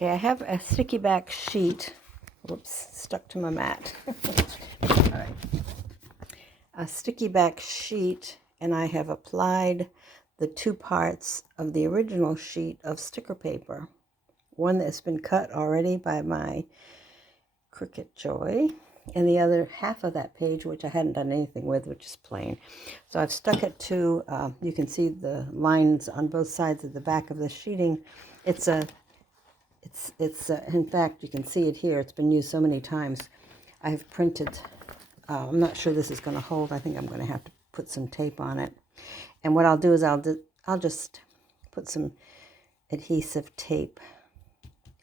Okay, I have a sticky back sheet. Whoops, stuck to my mat. All right. A sticky back sheet, and I have applied the two parts of the original sheet of sticker paper. One that's been cut already by my Cricut Joy, and the other half of that page, which I hadn't done anything with, which is plain. So I've stuck it to, you can see the lines on both sides of the back of the sheeting. In fact, you can see it here. It's been used so many times. I've printed, I'm not sure this is going to hold. I think I'm going to have to put some tape on it. And what I'll do is I'll just put some adhesive tape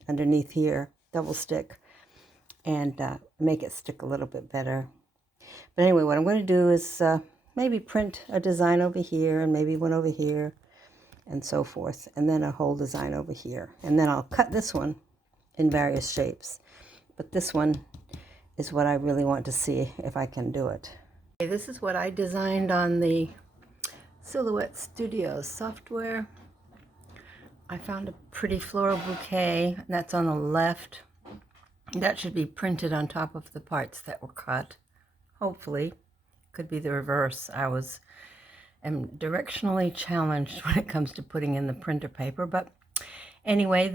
underneath here, double stick, and make it stick a little bit better. But anyway, what I'm going to do is maybe print a design over here and maybe one over here, and so forth, and then a whole design over here. And then I'll cut this one in various shapes. But this one is what I really want to see if I can do it. Okay, this is what I designed on the Silhouette Studio software. I found a pretty floral bouquet, and that's on the left. That should be printed on top of the parts that were cut. Hopefully. Could be the reverse. I am directionally challenged when it comes to putting in the printer paper, but anyway,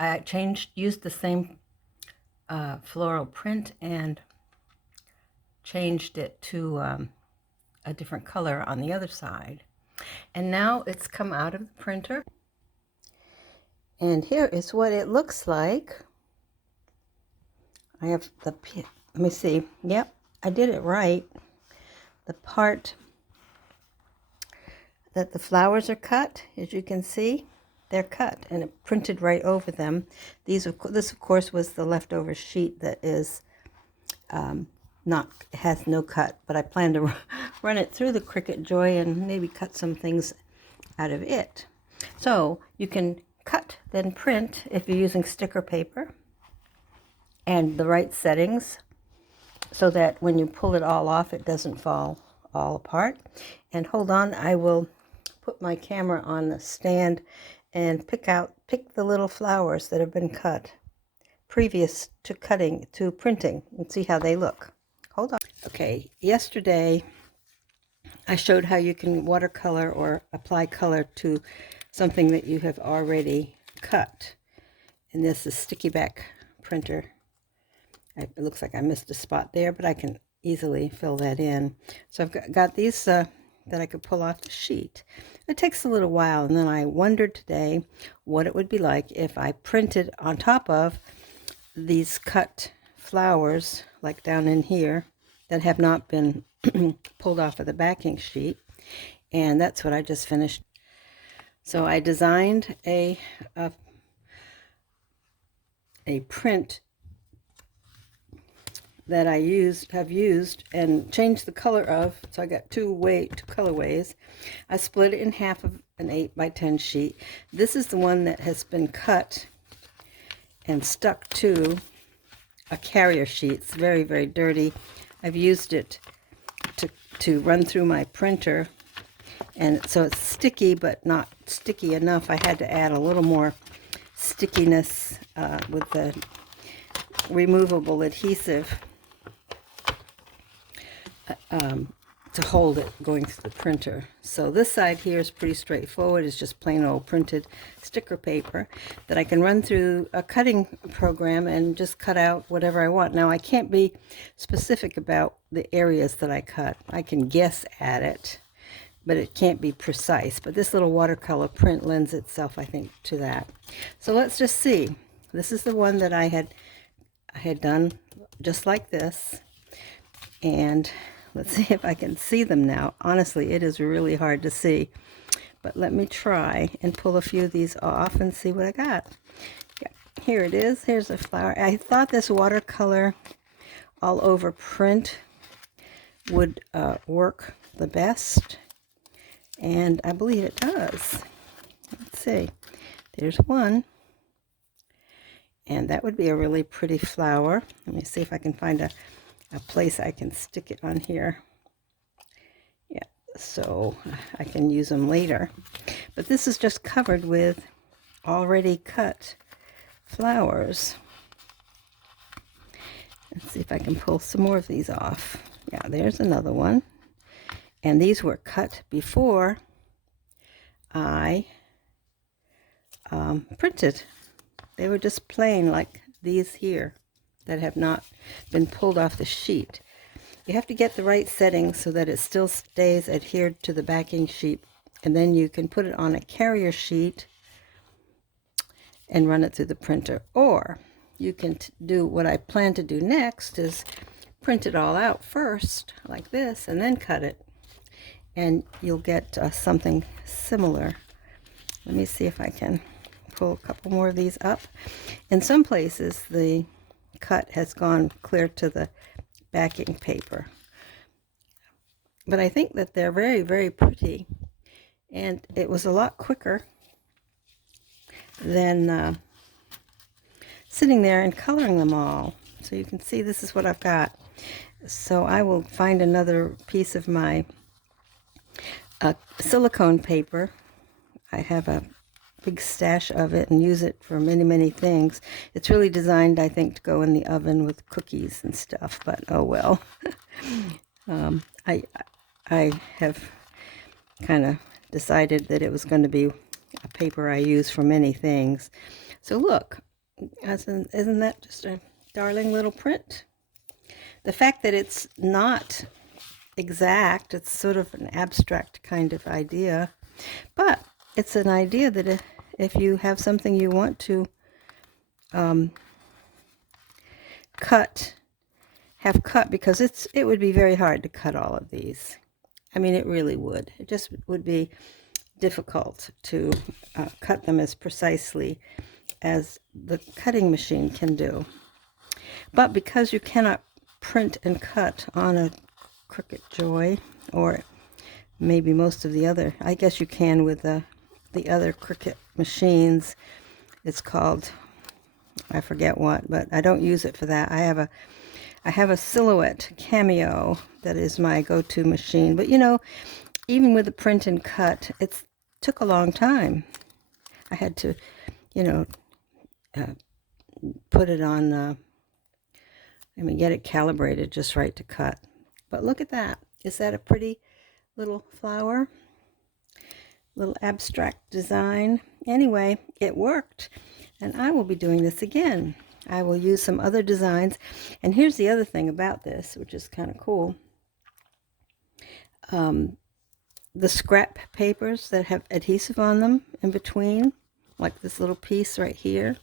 I used the same floral print and changed it to a different color on the other side, and now it's come out of the printer, and here is what it looks like. I have let me see, yep, I did it right. The part that the flowers are cut, as you can see, they're cut and it printed right over them. This of course was the leftover sheet that is has no cut, but I plan to run it through the Cricut Joy and maybe cut some things out of it. So you can cut then print if you're using sticker paper and the right settings, so that when you pull it all off, it doesn't fall all apart. And hold on, I will put my camera on the stand and pick the little flowers that have been cut previous to printing, and see how they look. Hold on. Okay, yesterday I showed how you can watercolor or apply color to something that you have already cut. And this is sticky back printer. It looks like I missed a spot there, but I can easily fill that in. So I've got these that I could pull off the sheet. It takes a little while, and then I wondered today what it would be like if I printed on top of these cut flowers, like down in here, that have not been pulled off of the backing sheet. And that's what I just finished. So I designed a print that I have used and changed the color of. So I got two colorways. I split it in half of an 8x10 sheet. This is the one that has been cut and stuck to a carrier sheet. It's very, very dirty. I've used it to run through my printer, and so it's sticky, but not sticky enough. I had to add a little more stickiness with the removable adhesive to hold it going through the printer. So this side here is pretty straightforward. It's just plain old printed sticker paper that I can run through a cutting program and just cut out whatever I want. Now I can't be specific about the areas that I cut. I can guess at it, but it can't be precise. But this little watercolor print lends itself, I think, to that. So let's just see. This is the one that I had done just like this, and let's see if I can see them now. Honestly, it is really hard to see, but let me try and pull a few of these off and see what I got. Yeah, here it is. Here's a flower. I thought this watercolor all over print would work the best, and I believe it does. Let's see. There's one, and that would be a really pretty flower. Let me see if I can find a place I can stick it on here. Yeah, so I can use them later. But this is just covered with already cut flowers. Let's see if I can pull some more of these off. Yeah, there's another one. And these were cut before I printed. They were just plain like these here that have not been pulled off the sheet. You have to get the right settings so that it still stays adhered to the backing sheet, and then you can put it on a carrier sheet and run it through the printer. Or you can do what I plan to do next, is print it all out first like this and then cut it, and you'll get something similar. Let me see if I can pull a couple more of these up. In some places the cut has gone clear to the backing paper, but I think that they're very, very pretty, and it was a lot quicker than sitting there and coloring them all. So you can see this is what I've got. So I will find another piece of my silicone paper. I have a big stash of it and use it for many, many things. It's really designed, I think, to go in the oven with cookies and stuff, but oh well. I have kind of decided that it was going to be a paper I use for many things. So look, isn't that just a darling little print? The fact that it's not exact, it's sort of an abstract kind of idea, but it's an idea that if you have something you want to have cut, because it would be very hard to cut all of these. I mean, it really would. It just would be difficult to cut them as precisely as the cutting machine can do. But because you cannot print and cut on a Cricut Joy, or maybe most of the other, I guess you can with the other Cricut machines. It's called, I forget what, but I don't use it for that. I have a Silhouette Cameo that is my go-to machine. But you know, even with the print and cut, it took a long time. I had to, you know, put it on, get it calibrated just right to cut. But look at that. Is that a pretty little flower? Little abstract design. Anyway, it worked, and I will be doing this again. I will use some other designs. And here's the other thing about this, which is kind of cool. The scrap papers that have adhesive on them in between, like this little piece right here,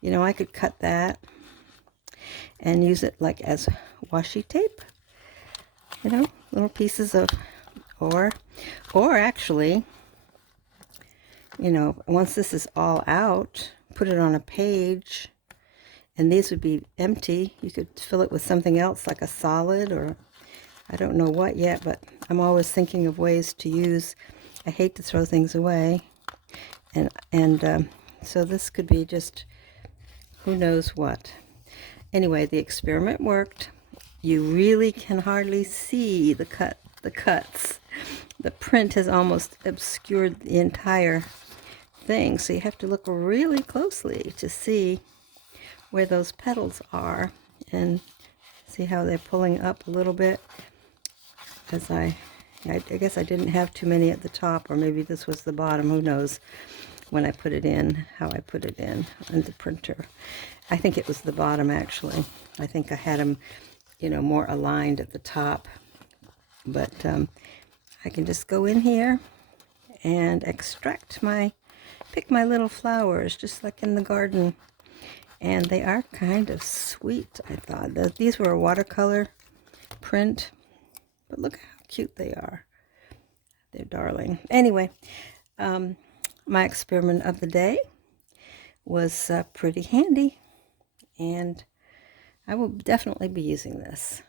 you know, I could cut that and use it like as washi tape, you know, little pieces of, or actually, you know, once this is all out, put it on a page, and these would be empty. You could fill it with something else, like a solid, or I don't know what yet, but I'm always thinking of ways to use. I hate to throw things away, and so this could be just who knows what. Anyway, the experiment worked. You really can hardly see the cuts. The print has almost obscured the entire thing, so you have to look really closely to see where those petals are, and see how they're pulling up a little bit. As I guess I didn't have too many at the top, or maybe this was the bottom, who knows, when I put it in, how I put it in the printer. I think it was the bottom, actually. I think I had them, you know, more aligned at the top. But I can just go in here and pick my little flowers, just like in the garden. And they are kind of sweet, I thought. These were a watercolor print, but look how cute they are. They're darling. Anyway, my experiment of the day was pretty handy, and I will definitely be using this.